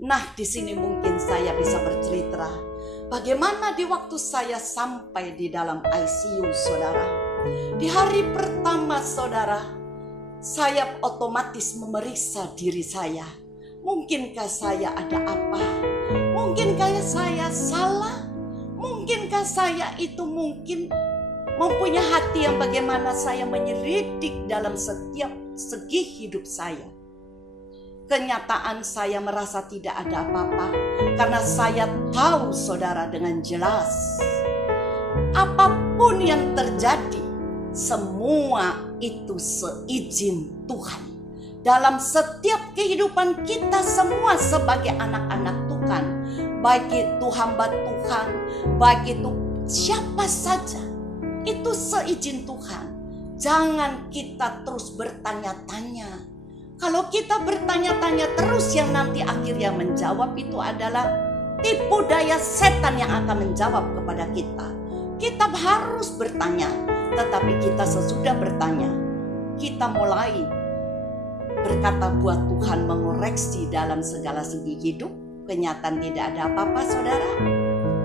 Nah, di sini mungkin saya bisa bercerita bagaimana di waktu saya sampai di dalam ICU, saudara. Di hari pertama, saudara, saya otomatis memeriksa diri saya. Mungkinkah saya ada apa? Mungkinkah saya salah? Mungkinkah saya itu mungkin mempunyai hati yang bagaimana saya menyelidik dalam setiap segi hidup saya. Kenyataan saya merasa tidak ada apa-apa, karena saya tahu, saudara, dengan jelas apapun yang terjadi, semua itu seizin Tuhan. Dalam setiap kehidupan kita semua sebagai anak-anak Tuhan, baik itu hamba Tuhan, baik itu siapa saja, itu seizin Tuhan. Jangan kita terus bertanya-tanya. Kalau kita bertanya-tanya terus, yang nanti akhirnya menjawab itu adalah tipu daya setan yang akan menjawab kepada kita. Kita harus bertanya, tetapi kita sesudah bertanya, kita mulai berkata buat Tuhan mengoreksi dalam segala segi hidup. Kenyataan tidak ada apa-apa, saudara.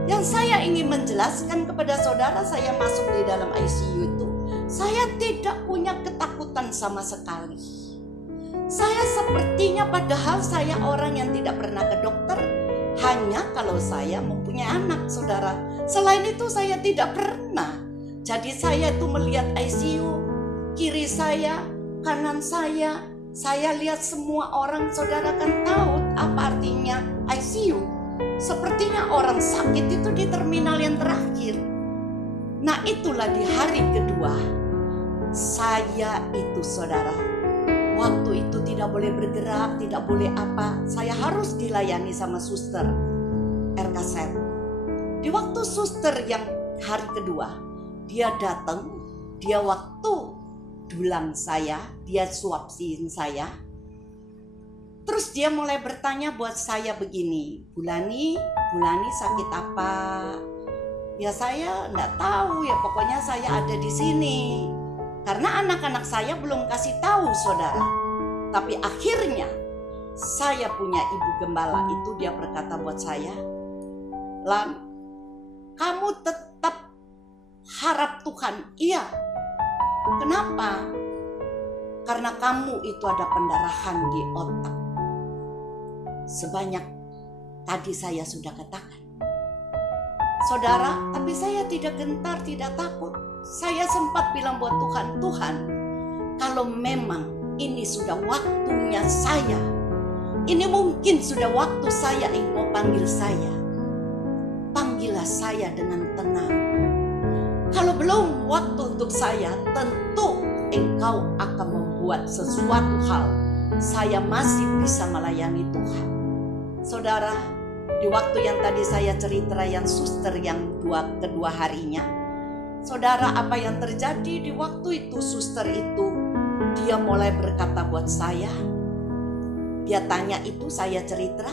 Yang saya ingin menjelaskan kepada saudara, saya masuk di dalam ICU itu, saya tidak punya ketakutan sama sekali. Saya sepertinya, padahal saya orang yang tidak pernah ke dokter, hanya kalau saya mempunyai anak, saudara. Selain itu saya tidak pernah. Jadi saya itu melihat ICU, kiri saya, kanan saya lihat semua orang, saudara kan tahu apa artinya ICU. Sepertinya orang sakit itu di terminal yang terakhir. Nah, itulah di hari kedua saya itu, saudara, waktu itu tidak boleh bergerak, tidak boleh apa. Saya harus dilayani sama suster RKZ. Di waktu suster yang hari kedua, dia datang, dia waktu dulang saya, dia suapin saya. Terus dia mulai bertanya buat saya begini, Bulani sakit apa? Ya saya enggak tahu, ya pokoknya saya ada di sini. Karena anak-anak saya belum kasih tahu, saudara. Tapi akhirnya saya punya ibu gembala itu, dia berkata buat saya, Lan, kamu tetap harap Tuhan. Iya. Kenapa? Karena kamu itu ada pendarahan di otak. Sebanyak tadi saya sudah katakan, saudara, tapi saya tidak gentar, tidak takut. Saya sempat bilang buat Tuhan, Tuhan, kalau memang ini sudah waktunya saya, ini mungkin sudah waktu saya engkau panggil saya, panggillah saya dengan tenang. Kalau belum waktu untuk saya, tentu engkau akan membuat sesuatu hal, saya masih bisa melayani Tuhan. Saudara, di waktu yang tadi saya cerita yang suster yang kedua harinya, saudara, apa yang terjadi di waktu itu, suster itu dia mulai berkata buat saya, dia tanya itu, saya cerita,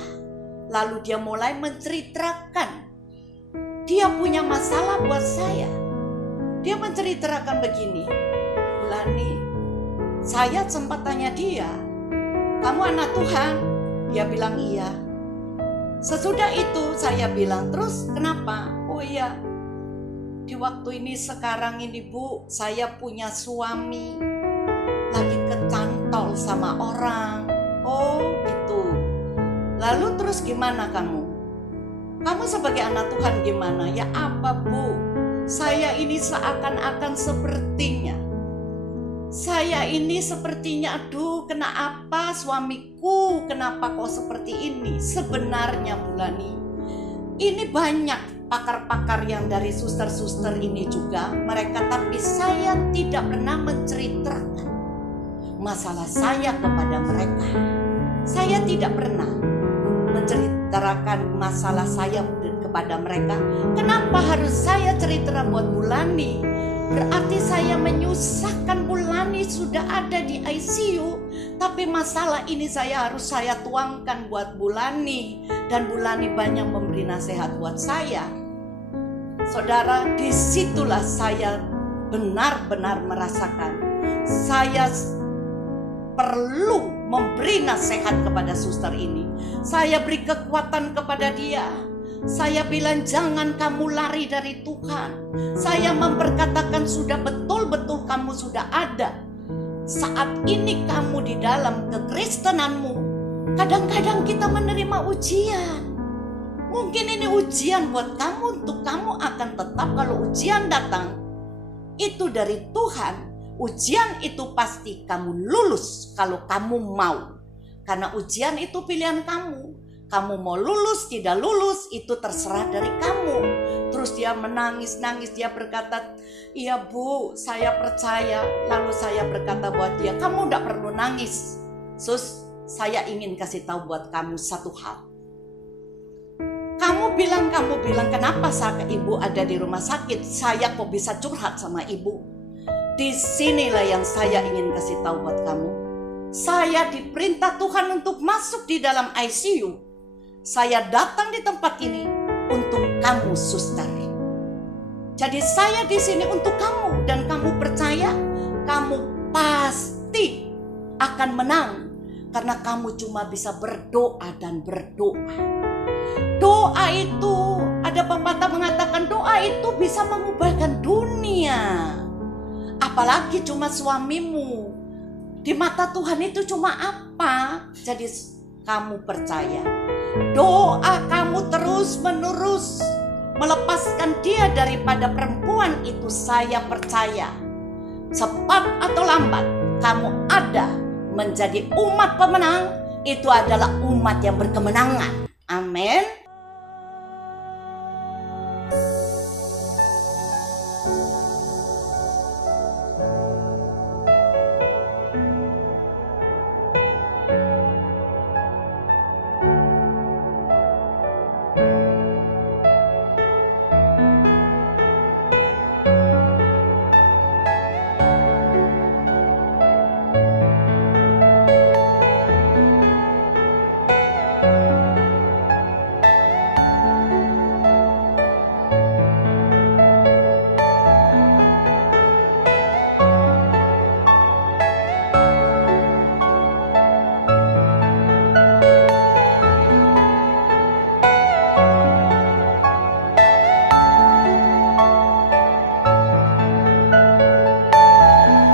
lalu dia mulai menceritakan dia punya masalah buat saya. Dia menceritakan begini, Bulani, saya sempat tanya dia, kamu anak Tuhan? Dia bilang iya. Sesudah itu saya bilang, terus kenapa? Oh iya, di waktu ini sekarang ini Bu, saya punya suami lagi kecantol sama orang. Oh gitu. Lalu terus gimana kamu? Kamu sebagai anak Tuhan gimana? Ya apa Bu? Saya ini seakan-akan sepertinya, saya ini sepertinya, aduh kena apa suamiku, kenapa kok seperti ini? Sebenarnya Bulani, ini banyak pakar-pakar yang dari suster-suster ini juga mereka, tapi saya tidak pernah menceritakan masalah saya kepada mereka. Saya tidak pernah menceritakan masalah saya kepada mereka. Kenapa harus saya cerita buat Bulani? Berarti saya menyusahkan Bulani, sudah ada di ICU, tapi masalah ini harus saya tuangkan buat Bulani, dan Bulani banyak memberi nasihat buat saya. Saudara, disitulah saya benar-benar merasakan saya perlu memberi nasihat kepada suster ini. Saya beri kekuatan kepada dia. Saya bilang jangan kamu lari dari Tuhan. Saya memperkatakan sudah betul-betul kamu sudah ada. Saat ini kamu di dalam kekristenanmu. Kadang-kadang kita menerima ujian. Mungkin ini ujian buat kamu, untuk kamu akan tetap kalau ujian datang. Itu dari Tuhan. Ujian itu pasti kamu lulus kalau kamu mau. Karena ujian itu pilihan kamu. Kamu mau lulus, tidak lulus, itu terserah dari kamu. Terus dia menangis-nangis, dia berkata, iya Bu, saya percaya. Lalu saya berkata buat dia, kamu tidak perlu nangis. Sus, saya ingin kasih tahu buat kamu satu hal. Kamu bilang, kenapa ibu ada di rumah sakit? Saya kok bisa curhat sama ibu? Disinilah yang saya ingin kasih tahu buat kamu. Saya diperintah Tuhan untuk masuk di dalam ICU. Saya datang di tempat ini untuk kamu, suster. Jadi saya di sini untuk kamu, dan kamu percaya kamu pasti akan menang karena kamu cuma bisa berdoa dan berdoa. Doa itu, ada pepatah mengatakan doa itu bisa mengubahkan dunia. Apalagi cuma suamimu. Di mata Tuhan itu cuma apa? Jadi kamu percaya. Doa kamu terus menerus melepaskan dia daripada perempuan itu, saya percaya cepat atau lambat kamu ada menjadi umat pemenang. Itu adalah umat yang berkemenangan. Amin.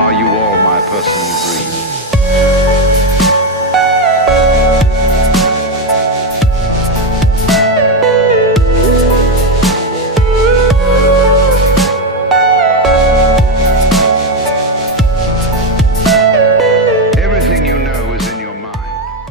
Are you all my personal dream?